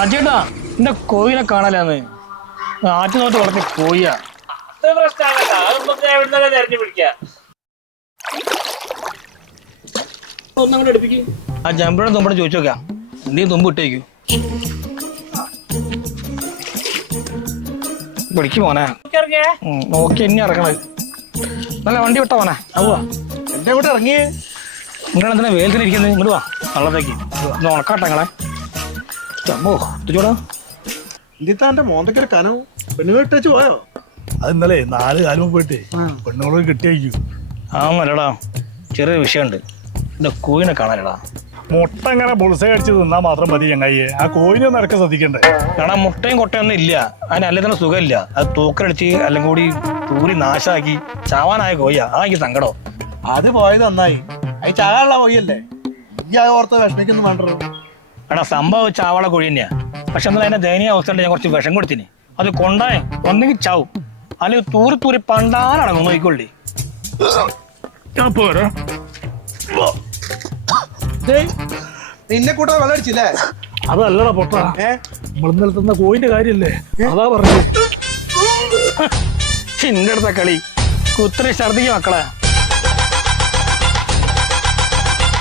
അജേട്ടാ എന്റെ കോയിനെ കാണലാന്ന് ആറ്റു നോട്ട് വളർത്തി കോയിയാ. ആ ജമ്പിടെ തുമ്പടെ ചോദിച്ചു നോക്കാം. എന്തെങ്കിലും തുമ്പ് ഇട്ടേക്കൂ. പിടിക്ക് മോനെ. നോക്കി എന്നെ ഇറങ്ങണത്. നല്ല വണ്ടി വിട്ട മോനെ. ആവുക എന്റെ കൂടെ ഇറങ്ങിയേ. നിങ്ങളെ എന്തിനാ വേൽത്തിലിരിക്കുന്നത്? ഇങ്ങോട്ട് വാ വള്ളത്തേക്ക്. ഒന്ന് ഉണക്കാട്ടങ്ങളെ. ചമ്മോ ചൂടാ. എന്തിത്താ എന്റെ മോന്തക്കൊരു കനവും പെണ്ണുങ്ങൾ ഇട്ടു പോയോ? അത് ഇന്നലെ 4 കാലം പോയിട്ട് പെണ്ണുങ്ങളോട് കിട്ടിയേക്കു. ആന്നല്ലടാ, ചെറിയൊരു വിഷയമുണ്ട്. എന്റെ കോയിനെ കാണാനടാ. മുട്ട ഇങ്ങനെ ബുൾസ അടിച്ച് തിന്നാ മാത്രം മതി ചങ്ങായിയെ. ആ കോയിനെ ഒന്ന് ഇറക്കം ശ്രദ്ധിക്കണ്ടേ? കാരണം മുട്ടയും കൊട്ടയൊന്നും ഇല്ല. അതിന് അല്ലേ തന്നെ സുഖമില്ല. അത് തൂക്കലടിച്ച് അല്ലെങ്കിൽ കൂടി തൂരി നാശാക്കി ചാവാനായ കോയ്യാ. ആ എനിക്ക് സങ്കടം. അത് പോയത് നന്നായി. അത് ചാകാനുള്ള പോയല്ലേ. ഈ ആ ഓർത്ത് വിഷമിക്കൊന്നും വേണ്ടോ. എടാ സംഭവം ചാവാള കോഴി തന്നെയാ. പക്ഷെ എന്നാലും അതിന്റെ ദയനീയ അവസ്ഥ ഞാൻ കുറച്ച് വിഷം കൊടുത്തിന്. അത് കൊണ്ടായ ഒന്നെങ്കിൽ ചാവും, അല്ലെങ്കിൽ തൂരി തൂരി പണ്ടാറടങ്ങും. നോക്കിക്കൊള്ളി. ഞാൻ പോരാ. നിന്നെ കൂട്ടാ വെള്ളം അടിച്ചില്ലേ? അതല്ലടാ പൊട്ട, നമ്മൾ ഇന്നലെ തന്ന കോയിന്റെ കാര്യല്ലേ അതാ പറഞ്ഞത്. ചിന്റെ അടുത്ത കളി കുത്തിരി ഛർദിക്ക് മക്കളെ.